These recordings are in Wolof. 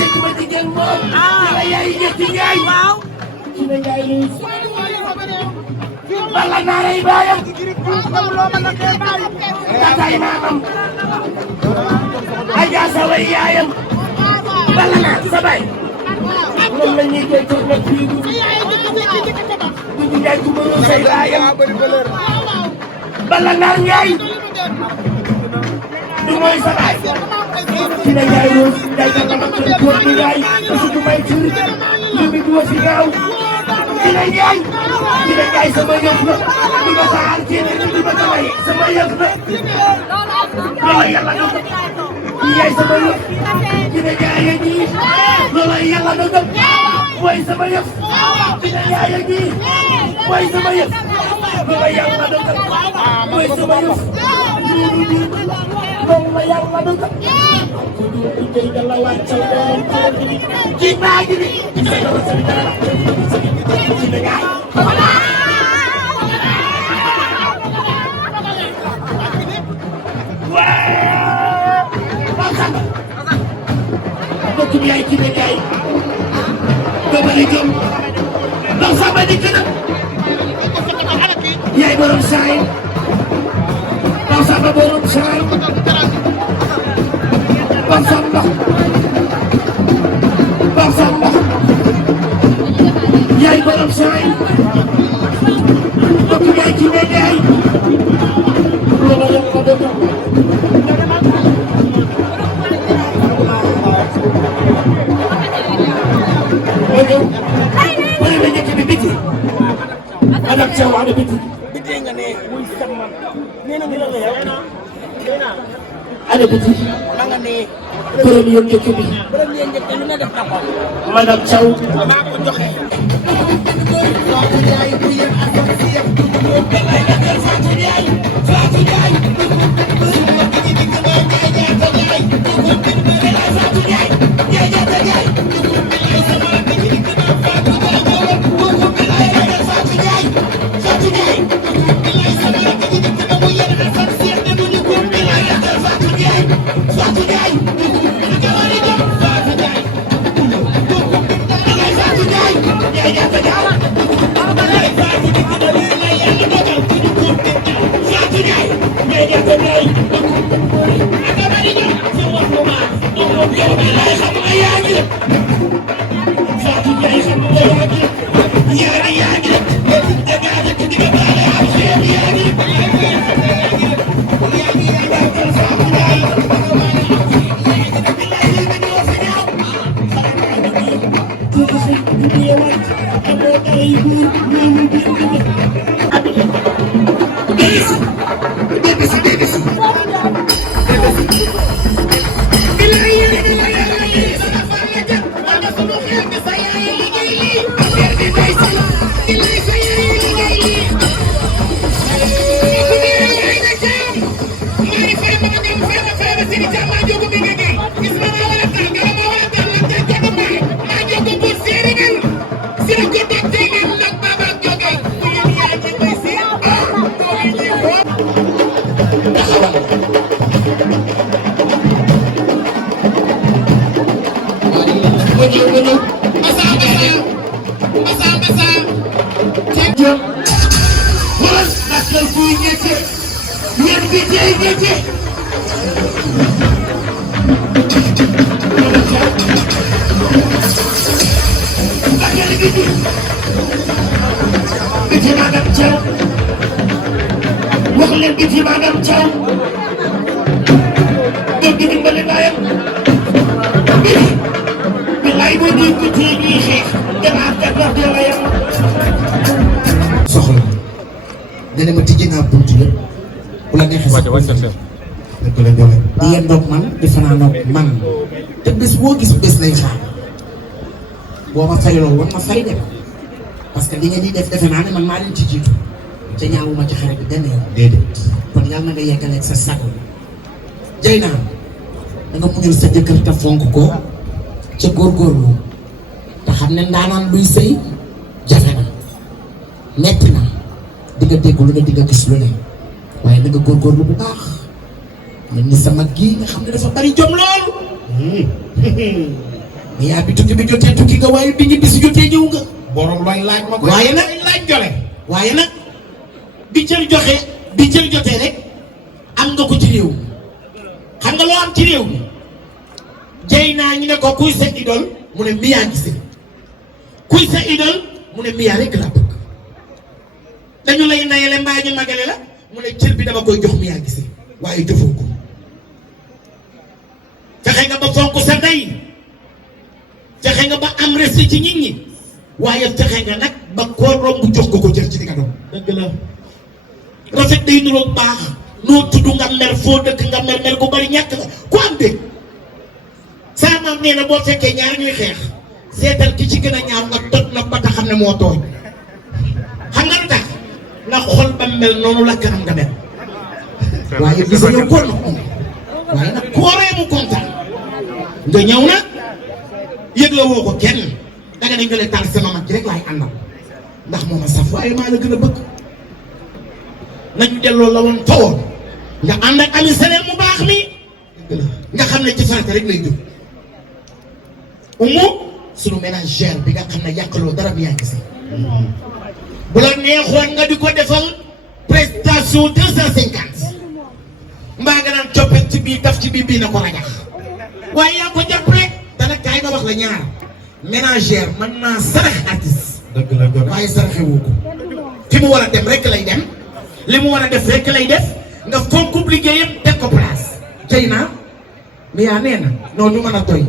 sekk ma jigéen moom. dina yaay ñetti yaay. waaw. dina yaay luy. bala naaray baayam. tataay maamam. Adja Saway yaayam. bala naa sa baay. moom la ñuy koy toog nag fii. Dudu Njaay ku mënul say baayam. bala naar Njaay. du mooy sa baay. dina yaay roos Njaay ka nga xam góor bi yaay. parce que du may tur. lu mi du fi gaaw. dina Njaay. dina Njaay sama yëf la. di nga xaar keneen di ma taway sama yëf la. loolu yàlla na ko. yaay sama yëf. dina Njaay a ngi. loolu yàlla na ko. mooy sama yëf. dina Njaay a ngi. mooy sama yëf. loolu yàlla na ko. mooy sama yëf. loolu la yàlla na ko. kii baa ngi nii. mbokk mi yaay kii yaay. dama gëm. ndax sama dikk na. yaay borom saay. ndax sama borom saay. Bam Samba. Bam Samba. yaay borom saay. mbokk mi yaay kii yaay. loolu yàlla dëgg. wala la njëkk bi biti. Madame Thiaw wax na biti. biti nga ne muy sax man. nee na la yow. ana biti. ma nga ne. premier njëkk bi. premier njëkk lu na def taxaw. Madame Thiaw. maa ko joxe. soxla dana ma tijji naa buntu yëpp bu la neexee sax di yendoog man di fanaanoog man te bés boo gis bés lay xaar boo ma fayloo woon ma fay dem parce que li ngeen di def defe naa ne man maa leen ci jiitu te ñaawuma ci xare bi benn yoon déedéet kon yàlla na nga yeggaleeg sa sago jëy naa da nga muñul sa jëkkër te fonk ko ca góorgóorlu te xam ne ndaanaan luy sëy jafe na metti na di nga dégg lu ne di nga gis lu ne waaye da nga góorgóorlu bu baax mel ni sama gii nga xam ne dafa bari jom lool yaa bi tukki bi jotee tukki nga waaye bi ñibbi si jotee ñëw nga. borom looy laaj ma ko. waaye nag laaj jole. waaye nag bi cër jotee rek am nga ko ci réew mi xam nga loo am ci réew mi jey naa ñu ne ko kuy sa idole mu ne Mia Guissé kuy sa idole mu ne Mia rek laa bëgg dañu lay nayale mbaa ñu magale la mu ne cër bi dama koy jox Mia Guissé waaye jëfoo ko fexe nga ba fonk sa ndey fexe nga ba am respect ci nit ñi waaye fexe nga nag ba koo romb jox ko cër ci li nga doon. dëgg la. rafet day nuroog baax noo tudd nga mer foo dëkk nga mer ko bari ñàkk la ku am dégg saa maam nee na boo fekkee ñaar ñuy xeex seetal ki ci gën a ñaaw nga tot na ba tax xam ne moo tooñ xam nga lu tax na xol ba mel noonu la kanam nga mel waaye gis nga yow góor na ko waaye nag kooree mu kontaan nga ñëw nag yëg la woo ko kenn danga ne nga leen taal sama mag ji rek laay àndal ndax moom a saf waaye maa la gën a bëgg nañu delloo la woon fa woon nga ànd ak ami saleen mu baax mi nga xam ne ci farata rek lay jóg umu sunu ménagère bi nga xam ne yàqaloo dara bi yaa ngi si bu la neexoon nga di ko defal prestation 250 mbaa nga naan coppet ci bii taf ci bii na ko rajax waaye yaa ko jàppale dana kaay ma wax la ñaar ménagère mën naa sarax artiste dëgg la waaye saraxe woo ko fi mu war a dem rek lay dem li mu war a def rek lay def nga fonk liggéeyam teg ko place tey naa Mia nee na noonu mën a doy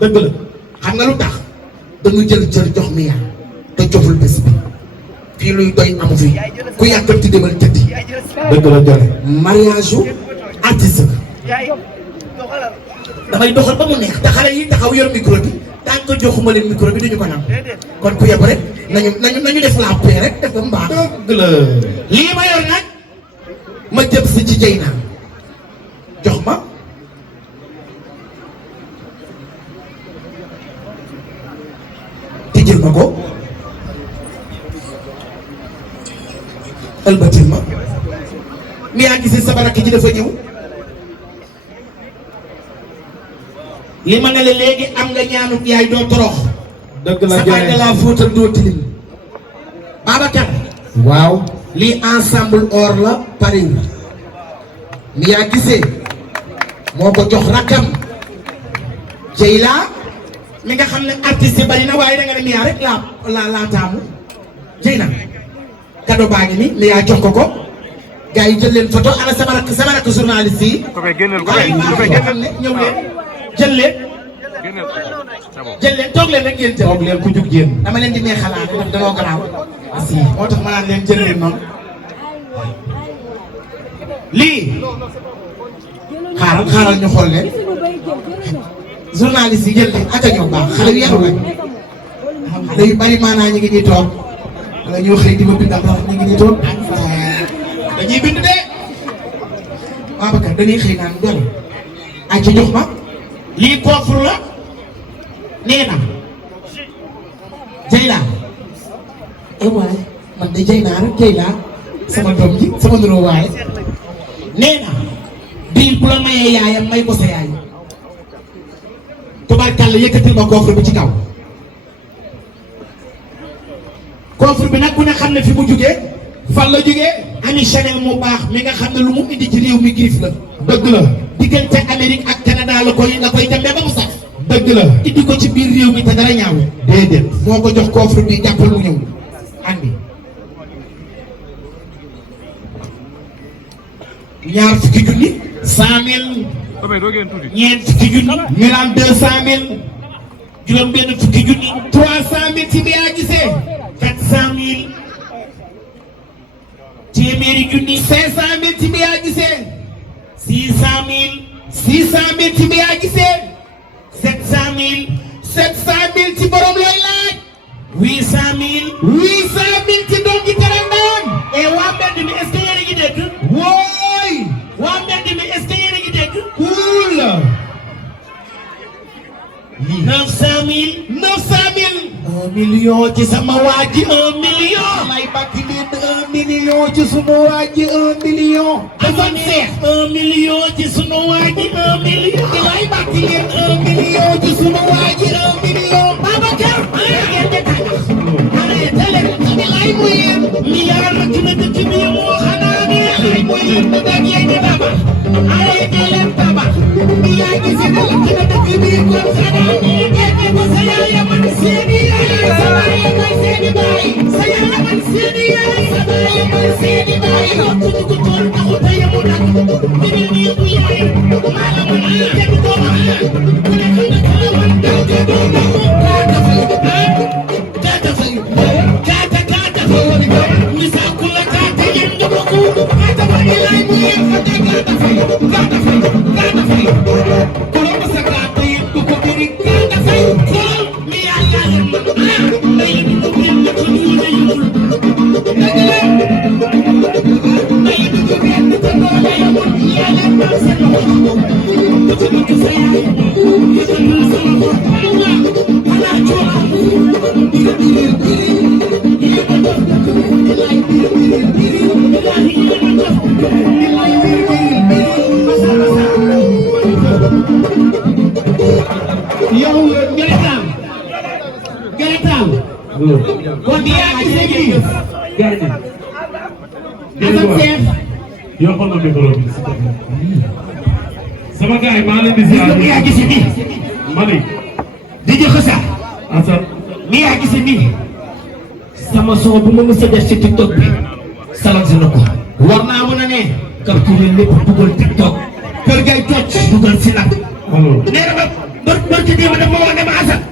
dëgg la xam nga lu tax dañu jël jox Mia te joful bés bi fii luy doy amu fi ku yàkkamti demal tëddi dëgg la jole. mariage u artiste damay doxal ba mu neex te xale yi taxaw yor micro bi tant que joxuma leen micro bi duñu ko nam kon ku yeb rek nañu def la paix rek def ba mu baax dëgg la. lii ma yor nag ma jëm si ci jey naa jox ma tijjil ma ko ëlbatil ma Mia Guissé sa baraka ji dafa ñëw li ma ne la léegi am nga ñaanu yaay doo torox dëgg la sa jole. ànd laa fóotal doo tilim Babacar waaw. lii ensemble or la Paris Mia Guissé moo ko jox rakkam Jeyla mi nga xam ne artiste bari na waaye da nga ne Mia rek laa taamu Jeyla cadeau baa ngi ni Mia jox ko gars yi jël leen photo ana sama rakk journaliste yi waaye xam ne ñëw leen jël leen toog leen rek ngeen jël toog leen ku jug jéem. dama leen di neexalaat ndax danoo garaaw asi moo tax ma naan leen jël leen noonu lii xaaral ñu xool leen journaliste yi jël leen ak a ñoo baax xale yu yaru lañ xale yu bari maanaa ñu ngi nii toog wala ñoo xëy di ma bindal wax ñu ngi nii toog dañuy bind de Babacar dañuy xëy naan jël ay ci jox ma lii coffre la nee na Jeyla waaye man de Jeyla rek Jeyla sama doom ji sama nuroo waaye nee na bii bu la mayee yaayam may ko sa yaay tubaarkàlla yëkkatil ma coffre bi ci kaw coffre bi nag ku ne xam ne fi mu jugee fan la jugee Ami Chanel mu baax mi nga xam ne lu mu indi ci réew mi giif la dëgg la. diggante Amérique ak Canada la koy demee ba mu sax dëgg la. indi ko ci biir réew mi te dara ñaaw déedéet. moo ko jox coffre bi jàppal mu ñëw andi ñaar fukki junni 100 000 ñeent fukki junni ñu naan 200 000 juróom benn fukki junni 300 000 ci Mia Guissé 400 000 téeméeri junni 500 000 ci Mia Guissé 600 000 600 000 ci Mia Guissé 700 000 700 000 ci borom looy laaj 800 000 800 000 ci doom ji tere ndaan et waa mbedd mi est-ce que yéen a ngi dégg wooy waa mbedd mi est-ce que yéen a ngi dégg cool 900 000 900 000 1 million ci sama waa ji 1 million may bàkki leen 1 million ci sunu waa ji 1 million dafa neex 1 million ci sunu waa ji 1 million may bàkki leen 1 million ci sunu waa ji 1 million yokkal ma micro bi sama gars yi maa leen di ziar mi yaa gis nii Malick di jox sa Assane mi yaa gis nii sama son bu ma mës a def ci TikTok bi salansi na ko war naa mën a ne capturé lépp dugal TikTok kër gay toj dugal si nag alors nee na ma barki démb dama wax ne ma Assane